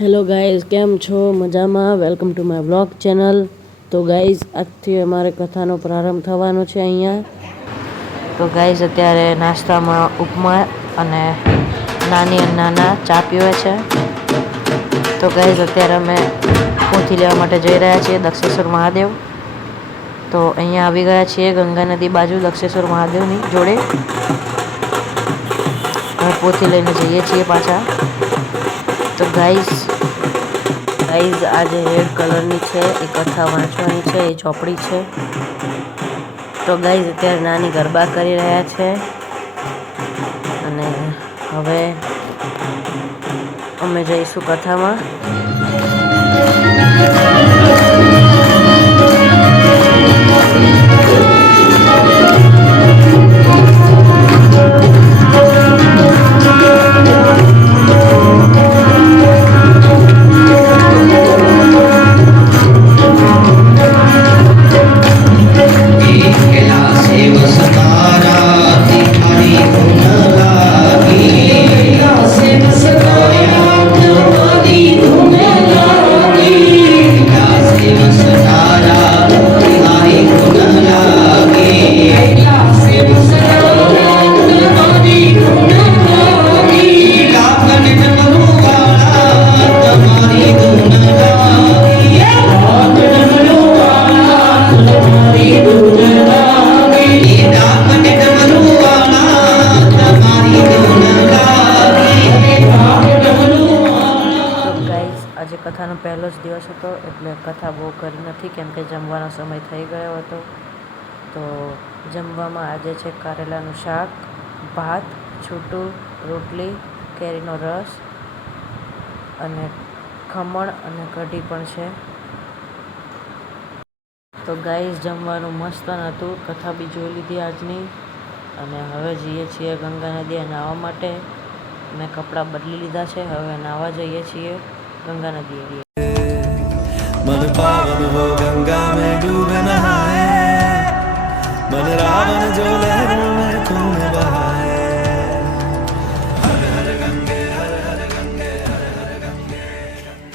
Hello guys, કેમ છો? મજામાં? Welcome to my blog channel. તો ગાઈઝ, આજથી અમારે કથાનો પ્રારંભ થવાનો છે અહીંયા. તો ગાઈઝ, અત્યારે નાસ્તામાં ઉપમા અને નાની અને નાના ચા પીવે છે. તો ગાઈઝ, અત્યારે અમે પોથી લેવા માટે જઈ રહ્યા છીએ દક્ષેશ્વર મહાદેવ. તો અહીંયા આવી ગયા છીએ ગંગા નદી બાજુ દક્ષેશ્વર મહાદેવની જોડે. અમે પોથી લઈને જઈએ છીએ પાછા. તો ગાઈઝ આજે રેડ કલરની છે એ કથા વાંચવાની છે, એ ચોપડી છે. તો ગાઈઝ, અત્યારે નાની ગરબા કરી રહ્યા છે અને હવે અમે જઈશું કથામાં. આજે કથાનો પહેલો જ દિવસ હતો એટલે કથા બહુ કરી નથી, કેમ કે જમવાનો સમય થઈ ગયો હતો. તો જમવામાં આજે છે કારેલાનું શાક, ભાત, છૂટું, રોટલી, કેરીનો રસ અને ખમણ અને કઢી પણ છે. તો ગાઈઝ, જમવાનું મસ્ત હતું. કથા બી જોઈ લીધી આજની અને હવે જઈએ છીએ ગંગા નદીએ નાહવા માટે. મેં કપડાં બદલી લીધા છે, હવે નાહવા જઈએ છીએ गंगा नदी है। मन पावन हो गंगा में डूब नहाए, मन रावण जो लहरों में खून बहाए। हर हर गंगे हर हर गंगे हर हर गंगे।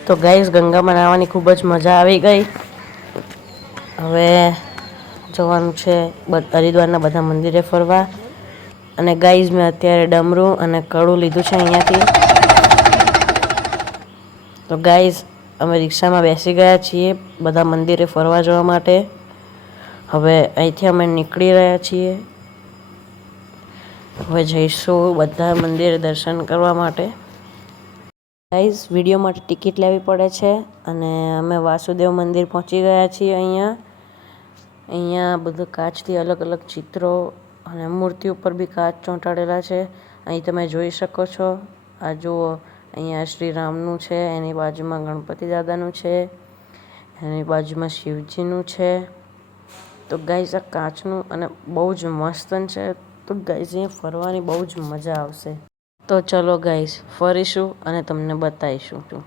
तो गाइस, गंगाમાં નાહવાની ખૂબ જ મજા આવી ગઈ. હવે જવાનું છે હરિદ્વારના બધા મંદિરે ફરવા. અને ગાઈઝ, મેં અત્યારે ડમરું અને કડું લીધું છે અહીંયાથી. તો ગાઈઝ, અમે રિક્ષામાં બેસી ગયા છીએ બધા મંદિરે ફરવા જવા માટે. હવે અહીંથી અમે નીકળી રહ્યા છીએ. હવે જઈશું બધા મંદિરે દર્શન કરવા માટે. ગાઈઝ, વિડીયો માટે ટિકિટ લેવી પડે છે અને અમે વાસુદેવ મંદિર પહોંચી ગયા છીએ. અહીંયા બધું કાચથી અલગ અલગ ચિત્રો અને મૂર્તિ ઉપર બી કાચ ચોંટાડેલા છે. અહીં તમે જોઈ શકો છો. આ જુઓ, અહીંયા શ્રી રામનું છે, એની બાજુમાં ગણપતિ દાદાનું છે, એની બાજુમાં શિવજીનું છે. તો ગાઈઝ, આ કાચનું અને બહુ જ મસ્ત છે. તો ગાઈઝ, અહીંયા ફરવાની બહુ જ મજા આવશે. તો ચલો ગાઈઝ, ફરીશું અને તમને બતાવીશું.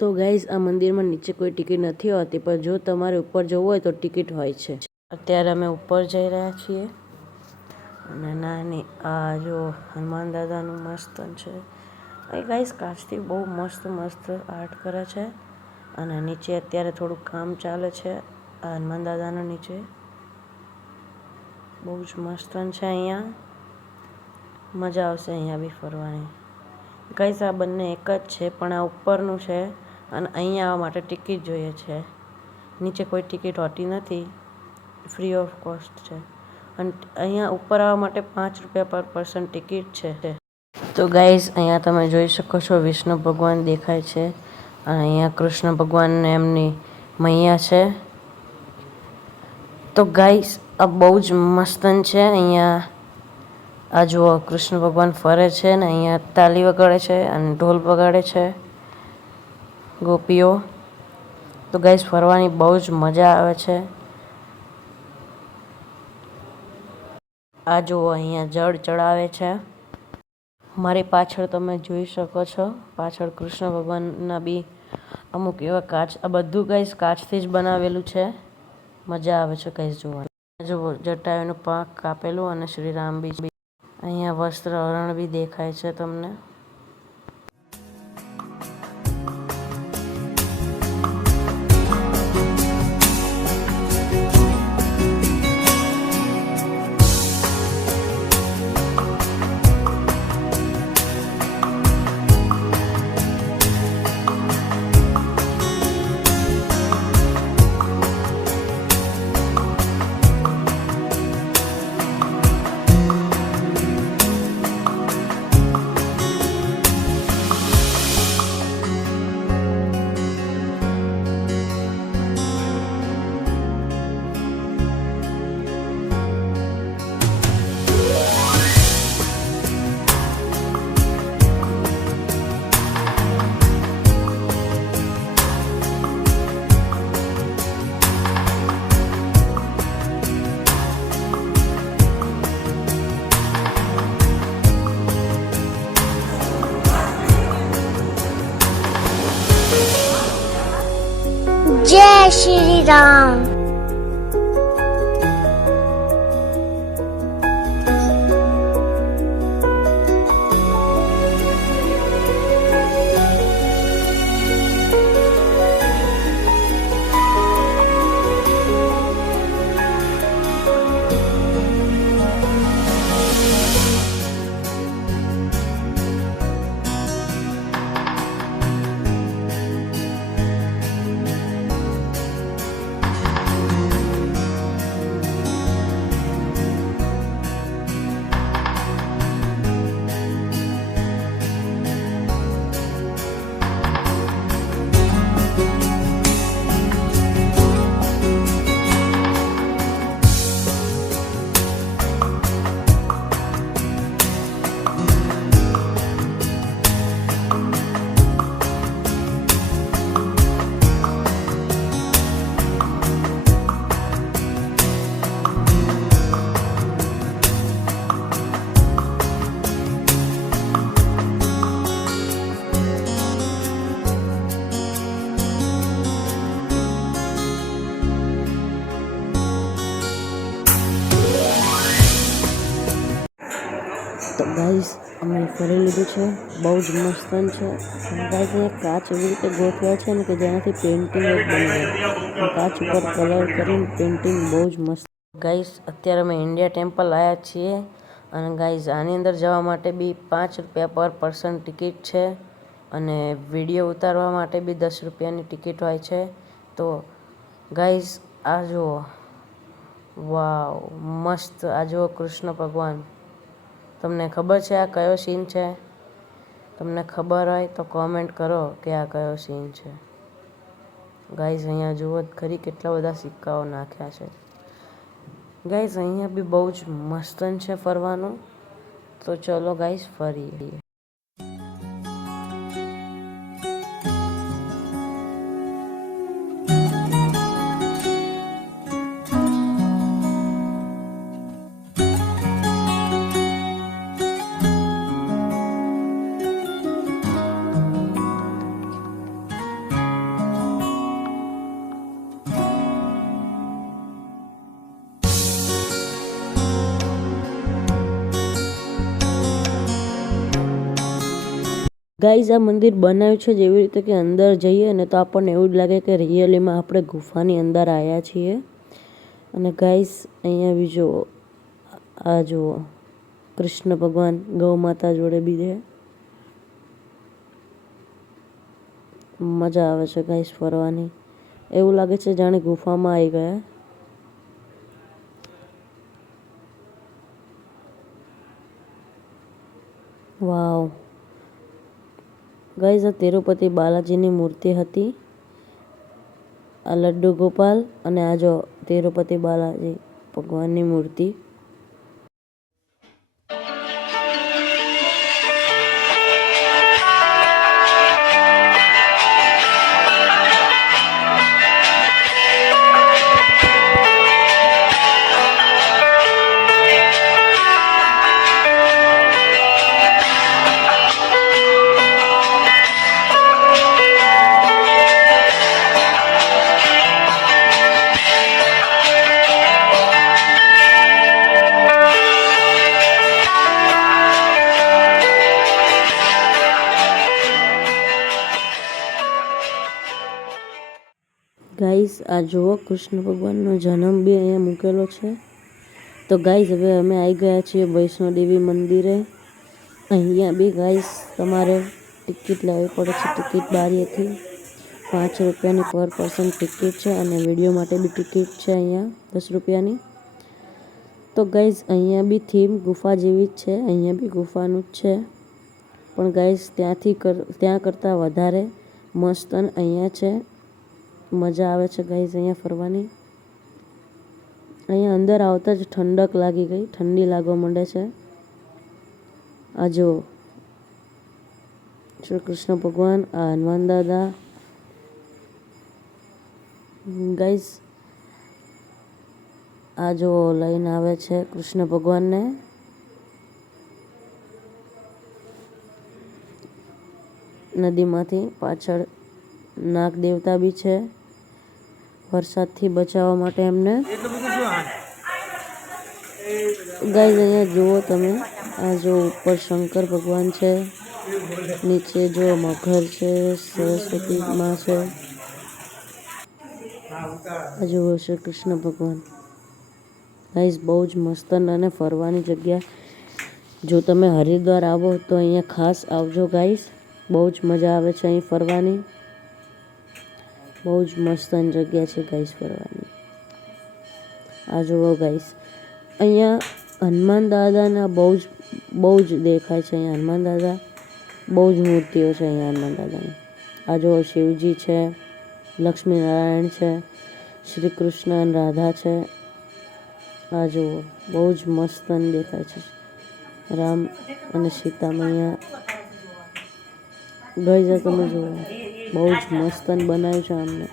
તો ગાઈઝ આ મંદિરમાં નીચે કોઈ ટિકિટ નથી હોતી, પણ જો તમારે ઉપર જવું હોય તો ટિકિટ હોય છે. અત્યારે અમે ઉપર જઈ રહ્યા છીએ અને નાની આ જો હનુમાન દાદાનું મસ્ત છે. અહીં ગાઈઝ કાચથી બહુ મસ્ત આર્ટ કરે છે અને નીચે અત્યારે થોડુંક કામ ચાલે છે. આ હનુમાન દાદાના નીચે બહુ જ મસ્ત છે. અહીંયા મજા આવશે અહીંયા બી ફરવાની. ગાઈઝ આ બંને એક જ છે, પણ આ ઉપરનું છે અને અહીંયા આવવા માટે ટિકિટ જોઈએ છે. નીચે કોઈ ટિકિટ હોતી નથી, ફ્રી ઓફ કોસ્ટ છે. અને અહીંયા ઉપર આવવા માટે 5 રૂપિયા પર પર્સન ટિકિટ છે. તો ગાઈઝ અહીંયા તમે જોઈ શકો છો વિષ્ણુ ભગવાન દેખાય છે અને અહીંયા કૃષ્ણ ભગવાનને એમની મૈયા છે. તો ગાઈઝ આ બહુ જ મસ્તન છે. અહીંયા આ જુઓ કૃષ્ણ ભગવાન ફરે છે ને અહીંયા તાલી વગાડે છે અને ઢોલ વગાડે છે ગોપીઓ. તો ગાઈઝ ફરવાની બહુ જ મજા આવે છે. આ જુઓ અહીંયા જળ ચડાવે છે. મારી પાછળ તમે જોઈ શકો છો, પાછળ કૃષ્ણ ભગવાનના બી અમુક એવા કાચ, આ બધું ગાઈઝ કાચથી જ બનાવેલું છે. મજા આવે છે ગાઈઝ જોવાની. જુઓ જટાયુનું પાંખ કાપેલું અને શ્રીરામ બી. અહીંયા વસ્ત્ર હરણ બી દેખાય છે તમને. जय श्री राम। તો ગાઈઝ અમે ફરી લીધું છે, બહુ જ મસ્તન છે. અને ગાઈઝ અહીંયા કાચ એવી રીતે ગોઠવ્યા છે ને કે જેનાથી પેઇન્ટિંગ જ બની જાય. કાચ ઉપર કલર કરીને પેઇન્ટિંગ બહુ જ મસ્ત. ગાઈઝ અત્યારે અમે ઇન્ડિયા ટેમ્પલ આવ્યા છીએ અને ગાઈઝ આની અંદર જવા માટે બી 5 રૂપિયા પર પર્સન ટિકિટ છે અને વિડીયો ઉતારવા માટે બી 10 રૂપિયાની ટિકિટ હોય છે. તો ગાઈઝ આ જુઓ, વાવ મસ્ત. આ જુઓ કૃષ્ણ ભગવાન. તમને ખબર છે આ કયો સીન છે? તમને ખબર હોય તો કોમેન્ટ કરો કે આ કયો સીન છે. ગાઈઝ અહીંયા જુઓ ખરી કેટલા બધા સિક્કાઓ નાખ્યા છે. ગાઈઝ અહીંયા બી બહુ જ મસ્તન છે ફરવાનું. તો ચલો ગાઈઝ ફરીએ. ગાઈઝ આ મંદિર બનાવ્યું છે જેવી રીતે કે અંદર જઈએ ને તો આપણને એવું જ લાગે કે રિયલીમાં આપણે ગુફાની અંદર આવ્યા છીએ. અને ગાઈઝ અહીંયા બીજો આ જુઓ કૃષ્ણ ભગવાન ગૌ માતા જોડે બી છે. મજા આવે છે ગાઈઝ ફરવાની, એવું લાગે છે જાણે ગુફામાં આવી ગયા. વાવ ગાઈઝ આ તિરુપતિ બાલાજીની મૂર્તિ હતી. આ લડ્ડુ ગોપાલ અને આ જો તિરુપતિ બાલાજી ભગવાનની મૂર્તિ. ગાઈઝ આ જુઓ કૃષ્ણ ભગવાનનો જન્મ બી અહીંયા મૂકેલો છે. તો ગાઈઝ હવે અમે આવી ગયા છીએ વૈષ્ણોદેવી મંદિરે. અહીંયા બી ગાઈઝ તમારે ટિકિટ લેવી પડે છે. ટિકિટ બારીએથી 5 રૂપિયાની પર પર્સન ટિકિટ છે અને વિડીયો માટે બી ટિકિટ છે અહીંયા 10 રૂપિયાની. તો ગાઈઝ અહીંયા બી થીમ ગુફા જેવી જ છે, અહીંયા બી ગુફાનું જ છે, પણ ગાઈઝ ત્યાં કરતાં વધારે મસ્ત અહીંયા છે. મજા આવે છે ગાઈઝ અહીંયા ફરવાની. અહીંયા અંદર આવતા જ ઠંડક લાગી ગઈ, ઠંડી લાગવા માંડે છે. આ જો શ્રી કૃષ્ણ ભગવાન, આ હનુમાન દાદા. ગાઈઝ આ જો લઈને આવે છે કૃષ્ણ ભગવાનને. નદીમાંથી પાછળ નાગ દેવતા બી છે વરસાદથી બચાવવા માટે એમને. ગાઈઝ અહીંયા જુઓ તમે, આ જો ઉપર શંકર ભગવાન છે, નીચે જો મગર છે, સરસ્વતી માં છે, આ જુઓ શ્રી કૃષ્ણ ભગવાન. ગાઈઝ બહુ જ મસ્ત અને ફરવાની જગ્યા. જો તમે હરિદ્વાર આવો તો અહીંયા ખાસ આવજો ગાઈઝ, બહુ જ મજા આવે છે અહીં ફરવાની. બહુ જ મસ્ત જગ્યા છે ગાઈઝ ફરવાની. આ જુઓ ગાઈઝ અહીંયા હનુમાન દાદાના બહુ જ દેખાય છે. અહીંયા હનુમાન દાદા બહુ જ મૂર્તિઓ છે અહીંયા હનુમાન દાદાની. આ જુઓ શિવજી છે, લક્ષ્મીનારાયણ છે, શ્રી કૃષ્ણ અને રાધા છે. આ જુઓ બહુ જ મસ્ત દેખાય છે રામ અને સીતા મૈયા. ગાઈઝ તમે જુઓ બહુ જ મસ્ત બનાવ્યું છે અમને.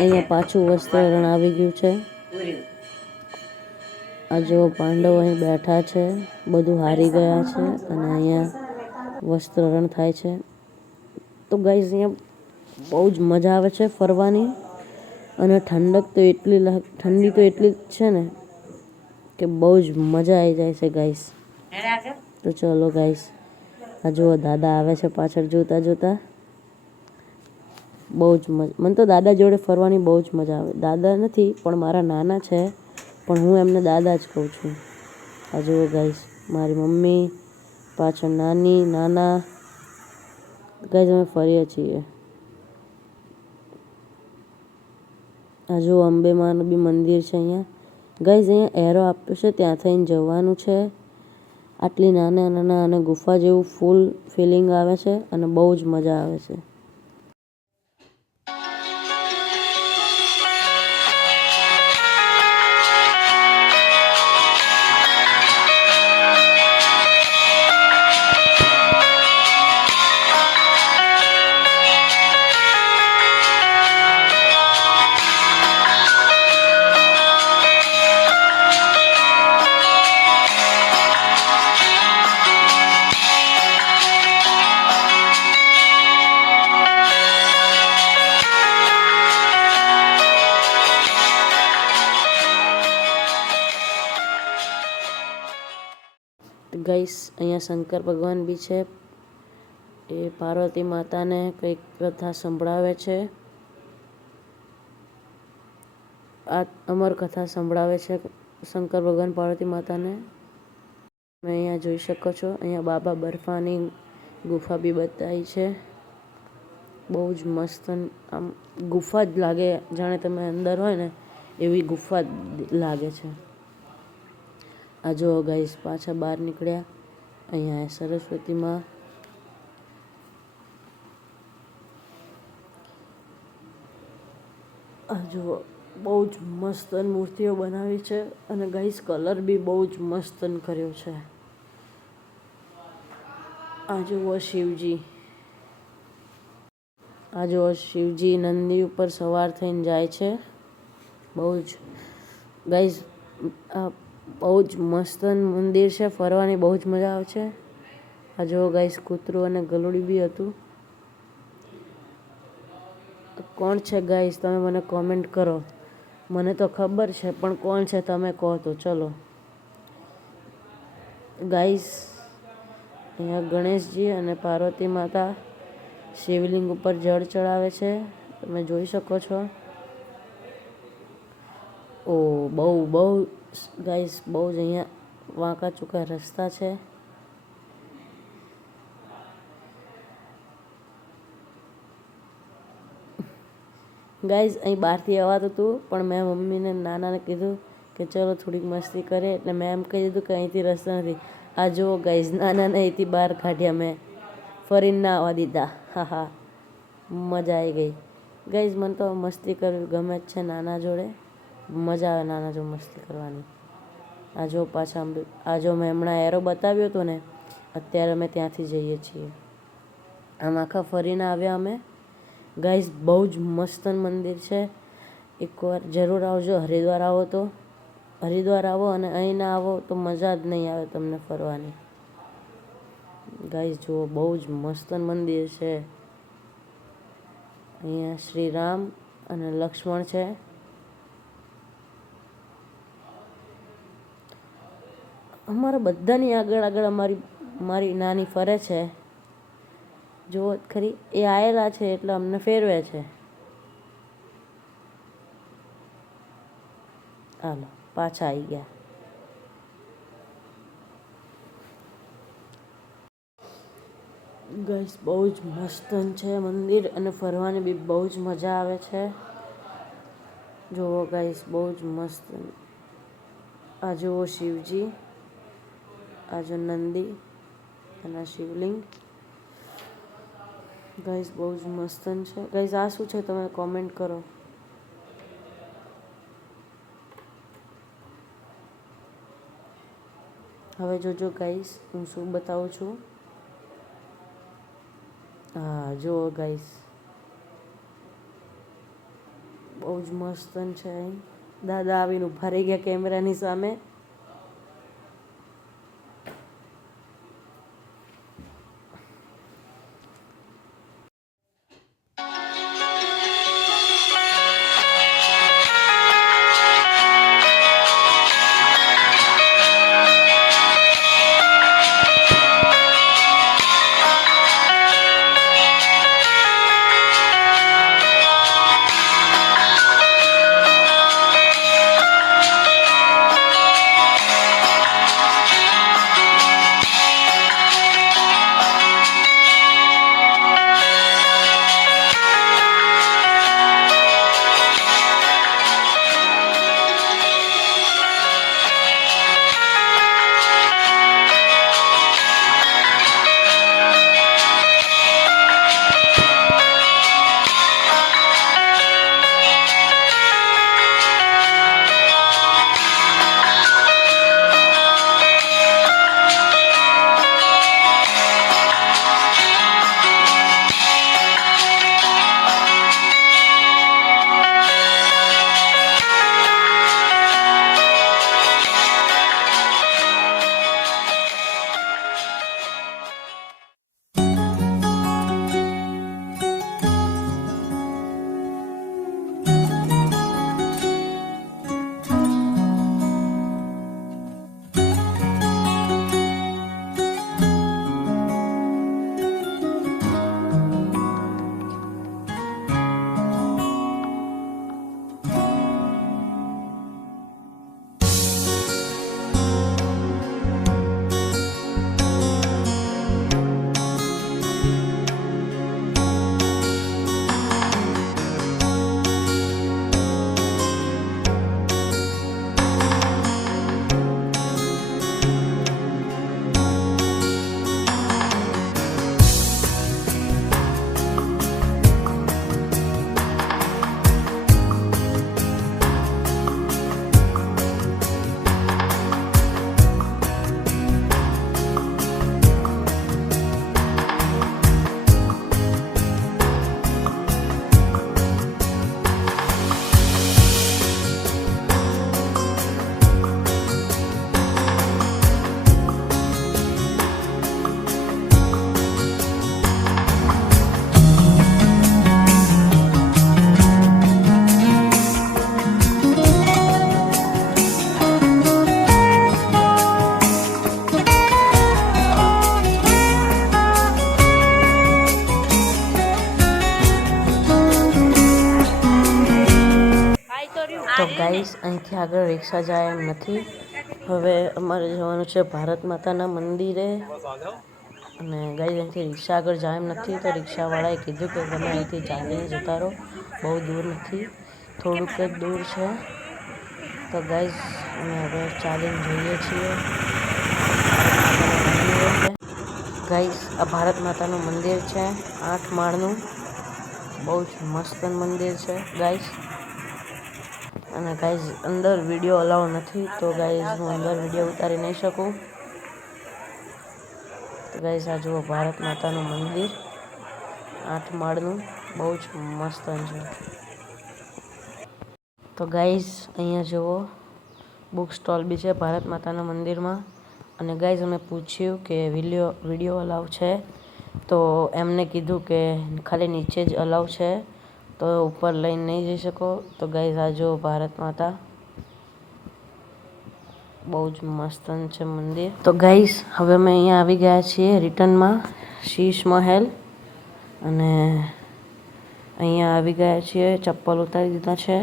અહીંયા પાછું વસ્ત્રણ આવી ગયું છે. આ જો પાંડવો અહીં બેઠા છે, બધું હારી ગયા છે અને અહીંયા વસ્ત્રણ થાય છે. તો ગાઈઝ અહીંયા બહુ જ મજા આવે છે ફરવાની અને ઠંડી તો એટલી જ છે ને કે બહુ જ મજા આવી જાય છે ગાઈઝ. તો ચલો ગાઈઝ આ જુઓ દાદા આવે છે પાછળ જોતા જોતા. બહુ જ મને તો દાદા જોડે ફરવાની બહુ જ મજા આવે. દાદા નથી પણ મારા નાના છે, પણ હું એમને દાદા જ કહું છું. આ જુઓ ગાઈઝ મારી મમ્મી પાછળ નાના. ગાઈઝ અમે ફરીએ છીએ. આ જુઓ અંબે માનું બી મંદિર છે અહીંયા. ગાઈઝ અહીંયા એરો આપ્યો છે, ત્યાં થઈને જવાનું છે. આટલી નાના અને ગુફા જેવું ફૂલ ફિલિંગ આવે છે અને બહુ જ મજા આવે છે. ગાઈસ અહીંયા શંકર ભગવાન બી છે. એ પાર્વતી માતાને કંઈક કથા સંભળાવે છે. આ અમર કથા સંભળાવે છે શંકર ભગવાન પાર્વતી માતાને. તમે અહીંયા જોઈ શકો છો. અહીંયા બાબા બર્ફાની ગુફા બી બતાવી છે. બહુ જ મસ્ત આમ ગુફા જ લાગે, જાણે તમે અંદર હોય ને એવી ગુફા લાગે છે. આ જો ગાઈસ પાછા બહાર નીકળ્યા. અહીંયા સરસ્વતીમાં આ જો બહુ જ મસ્ત મૂર્તિઓ બનાવી છે અને ગાઈસ કલર બી બહુ જ મસ્ત કર્યો છે. આ જુઓ શિવજી, આ જુઓ શિવજી નંદી ઉપર સવાર થઈને જાય છે. બહુ જ ગાઈસ આ બહુ જ મસ્ત મંદિર છે. ફરવાની બહુ જ મજા આવે છે. આ જુઓ ગાઈસ કૂતરું અને ગલુડી બી હતું. કોણ છે ગાઈસ તમે મને કોમેન્ટ કરો. મને તો ખબર છે પણ કોણ છે તમે કહો તો ચલો. ગાઈસ અહીંયા ગણેશજી અને પાર્વતી માતા શિવલિંગ ઉપર જળ ચડાવે છે. તમે જોઈ શકો છો. ઓ બહુ ગાઈસ બહુ જ અહીંયા વાંકા ચૂકા રસ્તા છે. ગાઈઝ અહીં બહારથી અવાતું હતું પણ મેં મમ્મીને નાનાને કીધું કે ચલો થોડીક મસ્તી કરે એટલે મેં એમ કહી દીધું કે અહીંથી રસ્તો નથી. આ જુઓ ગાઈઝ નાનાને અહીંથી બહાર કાઢ્યા મેં, ફરીને ના આવવા દીધા. હા મજા આવી ગઈ. ગાઈઝ મને તો મસ્તી કરવી ગમે જ છે નાના જોડે. મજા આવે નાના જોડે મસ્તી કરવાની. આ જો પાછા આ જો મેં હમણાં એરો બતાવ્યો હતો ને, અત્યારે અમે ત્યાંથી જઈએ છીએ. આમ આખા ફરીને આવ્યા અમે. ગાઈઝ બહુ જ મસ્ત મંદિર છે. એકવાર જરૂર આવજો. હરિદ્વાર આવો તો હરિદ્વાર આવો અને અહીં ના આવો તો મજા જ નહીં આવે તમને ફરવાની. ગાઈઝ જુઓ બહુ જ મસ્ત મંદિર છે. અહીંયા શ્રી રામ અને લક્ષ્મણ છે. અમારા બધાની આગળ મારી નાની ફરે છે. જુઓ ખરી એ આવેલા છે એટલે અમને ફેરવે છે. હાલો પાછા આવી ગયા. ગાઈસ બહુ જ મસ્ત છે મંદિર અને ફરવાની બી બહુ જ મજા આવે છે. જુઓ ગાઈસ બહુ જ મસ્ત. આ જુઓ શિવજી, આ જો નંદી અને આ શિવલિંગ. ગાઈસ બહુ જ મસ્ત છે. ગાઈસ આ શું છે તમે કોમેન્ટ કરો. હવે જોજો ગાઈસ હું શું બતાવું છું. હા જુઓ ગાઈસ બહુ જ મસ્ત છે. દાદા આવીને ઊભા રહી ગયા કેમેરાની સામે. ગાઈસ અહીંથી આગળ રિક્ષા જાય એમ નથી. હવે અમારે જવાનું છે ભારત માતાના મંદિરે. અને ગાઈસ અહીંથી રિક્ષા આગળ જાય એમ નથી, તો રિક્ષાવાળાએ કીધું કે તમે અહીંથી ચાલીને જતા રહો, બહુ દૂર નથી, થોડુંક જ દૂર છે. તો ગાઈસ અમે હવે ચાલીને જઈએ છીએ. ગાઈસ આ ભારત માતાનું મંદિર છે, 8 માળનું. બહુ જ મસ્ત મંદિર છે ગાઈસ. અને ગાઈસ અંદર વિડીયો અલાઉ નથી, તો ગાઈસ હું અંદર વિડીયો ઉતારી નહીં શકું. તો ગાઈસ આ જુઓ ભારત માતાનું મંદિર 8 માળનું, બહુ જ મસ્ત છે. તો ગાઈસ અહીંયા જુઓ બુક સ્ટોલ બી છે ભારત માતાના મંદિરમાં. અને ગાઈસ અમે પૂછ્યું કે વિડીયો અલાઉ છે, તો એમને કીધું કે ખાલી નીચે જ અલાઉ છે, તો ઉપર લઈને નહીં જઈ શકો. તો ગાઈસ આ જો ભારત માતા, બહુ જ મસ્ત છે મંદિર. તો ગાઈસ હવે અમે અહીંયા આવી ગયા છીએ રિટર્નમાં શીશ મહેલ. અને અહીંયા આવી ગયા છીએ, ચપ્પલ ઉતારી દીધા છે.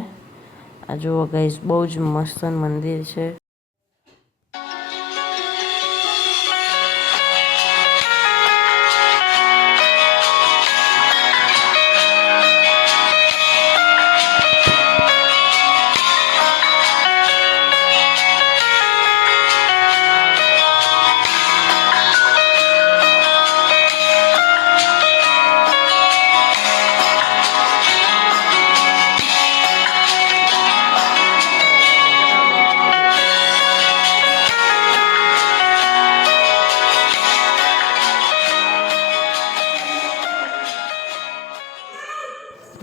આ જુઓ ગાઈસ બહુ જ મસ્ત મંદિર છે.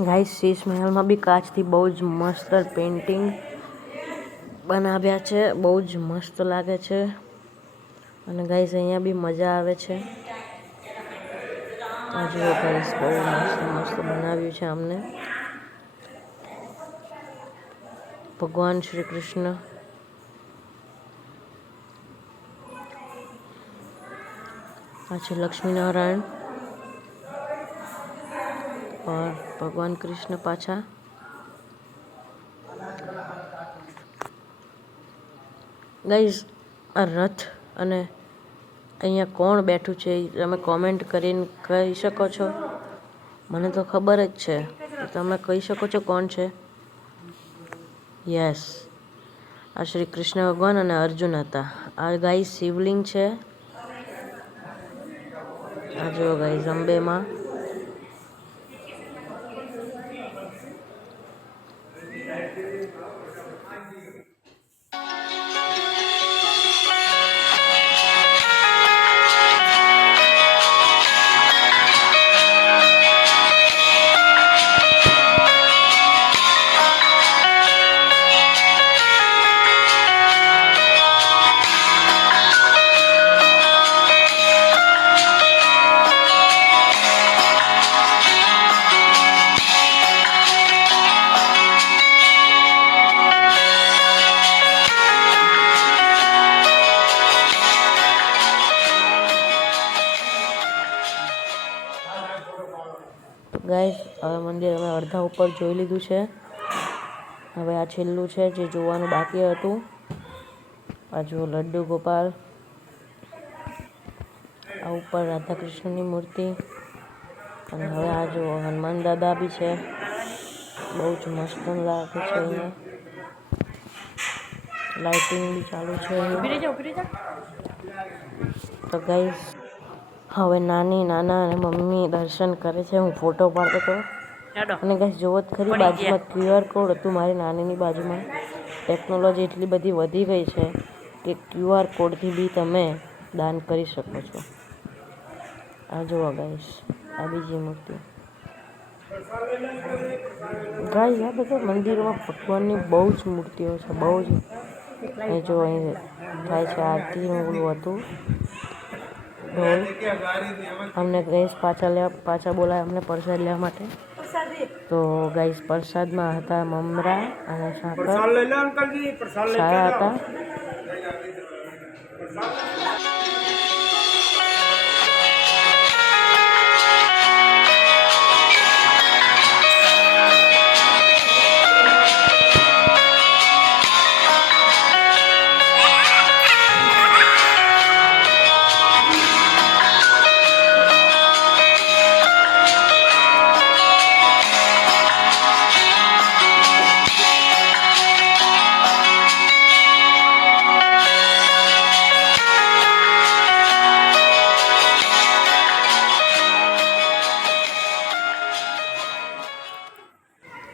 ગાઈસ શીશ મહેલમાં બી કાચથી બહુ જ મસ્ત પેઇન્ટિંગ બનાવ્યા છે, બહુ જ મસ્ત લાગે છે. અને ગાઈસ અહીંયા બી મજા આવે છે. આ જુઓ ગાઈસ બહુ મસ્ત બનાવ્યું છે અમને. ભગવાન શ્રી કૃષ્ણ, આ છે લક્ષ્મી નારાયણ और भगवान कृष्ण पाछा. ગાઈઝ આ રથ અને અહીંયા કોણ બેઠું છે એ તમે કોમેન્ટ કરીને કહી શકો છો. મને તો ખબર જ છે, તમે કહી શકો છો કોણ છે. યસ, આ શ્રી કૃષ્ણ ભગવાન અને અર્જુન હતા. આ ગાઈઝ શિવલિંગ છે. આ જો ગાઈઝ અંબેમાં. ગાઈસ હવે મંદિર અમે અડધા ઉપર જોઈ લીધું છે. હવે આ છેલ્લું છે જે જોવાનું બાકી હતું. આ જુઓ લડ્ડુ ગોપાલ, આ ઉપર રાધા કૃષ્ણની મૂર્તિ. અને હવે આ જુઓ હનુમાન દાદા બી છે, બહુ જ મસ્ત લાગે છે. અહીંયા લાઇટિંગ બી ચાલુ છે. તો ગાઈસ હવે નાના અને મમ્મી દર્શન કરે છે. હું ફોટો પાડતો હતો. અને ગાઈસ જોવો જ ખરી, બાજુમાં QR કોડ હતું મારી નાનીની બાજુમાં. ટેકનોલોજી એટલી બધી વધી ગઈ છે કે QR કોડથી બી તમે દાન કરી શકો છો. આ જુઓ ગાઈસ, આ બીજી મૂર્તિ. ગાઈસ આ બધા મંદિરોમાં ભગવાનની બહુ જ મૂર્તિઓ છે, બહુ જ. અહીં જો અહીં થાય છે આરતીનું ઓલું હતું ઢોલ. અમને ગાઈસ પાછા બોલાય અમને પ્રસાદ લેવા માટે. તો ગાઈસ પ્રસાદમાં હતા મમરા અને સાકર સારા હતા.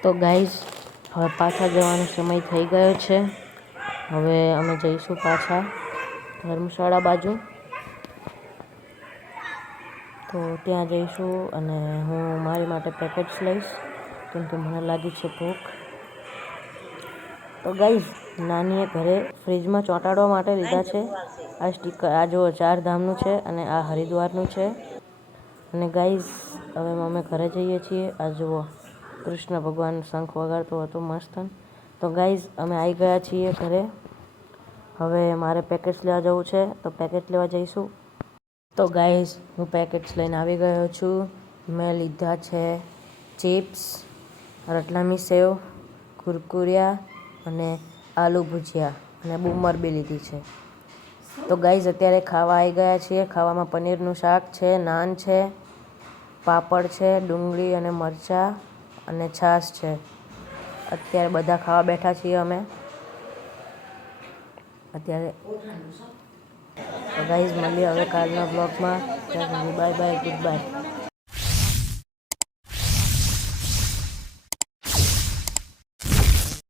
તો ગાઈઝ હવે પાછા જવાનો સમય થઈ ગયો છે. હવે અમે જઈશું પાછા ધર્મશાળા બાજુ. તો ત્યાં જઈશું અને હું મારી માટે પેકેટ્સ લઈશ કેમ કે મને લાગી છે ભૂખ. તો ગાઈઝ નાનીએ ઘરે ફ્રીજમાં ચોંટાડવા માટે લીધા છે આ સ્ટીકર. આ જો 4 ધામનું છે અને આ હરિદ્વારનું છે. અને ગાઈઝ હવે અમે ઘરે જઈએ છીએ. આ જુઓ કૃષ્ણ ભગવાન શંખ વગાડતો હતો મસ્ત. તો ગાઈઝ અમે આવી ગયા છીએ ઘરે. હવે મારે પેકેટ્સ લેવા જવું છે તો પેકેટ લેવા જઈશું. તો ગાઈઝ હું પેકેટ્સ લઈને આવી ગયો છું. મેં લીધા છે ચિપ્સ, રતલામી સેવ, કુરકુરિયા અને આલુ ભુજિયા અને બૂમર બી લીધી છે. તો ગાઈઝ અત્યારે ખાવા આવી ગયા છીએ. ખાવામાં પનીરનું શાક છે, નાન છે, પાપડ છે, ડુંગળી અને મરચાં અને છાશ છે. અત્યારે બધા ખાવા બેઠા છીએ અમે અત્યારે. તો ગાઈઝ મળીએ હવે કાલના બ્લોગમાં. Bye bye, good bye.